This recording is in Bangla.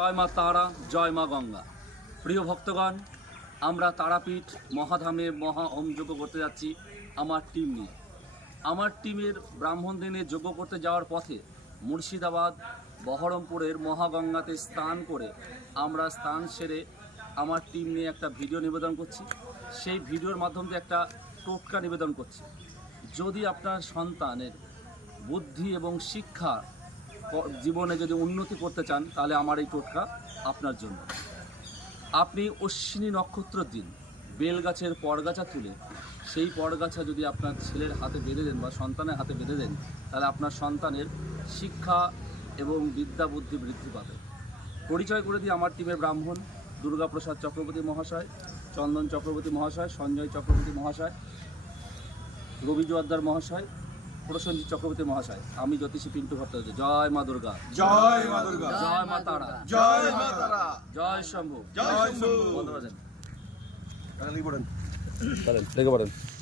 জয় মা তারা, জয় মা গঙ্গা। প্রিয় ভক্তগণ, আমরা তারাপীঠ মহাধামে মহা হোম যজ্ঞ করতে যাচ্ছি আমার টিম নিয়ে। আমার টিমের ব্রাহ্মণ দিনে যজ্ঞ করতে যাওয়ার পথে মুর্শিদাবাদ বহরমপুরের মহাগঙ্গাতে স্নান করে আমরা স্নান সেরে আমার টিম নিয়ে একটা ভিডিও নিবেদন করছি। সেই ভিডিওর মাধ্যমে একটা টোটকা নিবেদন করছি। যদি আপনার সন্তানের বুদ্ধি এবং শিক্ষা জীবনে যদি উন্নতি করতে চান, তাহলে আমার এই টোটকা আপনার জন্য। আপনি অশ্বিনী নক্ষত্রের দিন বেলগাছের পরগাছা তুলে সেই পরগাছা যদি আপনার ছেলের হাতে বেঁধে দেন বা সন্তানের হাতে বেঁধে দেন, তাহলে আপনার সন্তানের শিক্ষা এবং বিদ্যা বুদ্ধি বৃদ্ধি পাবে। পরিচয় করে দিই, আমার টিমের ব্রাহ্মণ দুর্গাপ্রসাদ চক্রবর্তী মহাশয়, চন্দন চক্রবর্তী মহাশয়, সঞ্জয় চক্রবর্তী মহাশয়, রবি জোয়ারদার মহাশয়, প্রসেনজিৎ চক্রবর্তী মহাশয়। আমি জ্যোতিষী পিন্টু ভট্টাচার্য। জয় মা দুর্গা, জয় মা দুর্গা, জয় মা তারা, জয় মা তারা, জয় শম্ভু, জয় শম্ভু। বন্ধ বাজেন। লেগে পড়েন। লেগে পড়েন।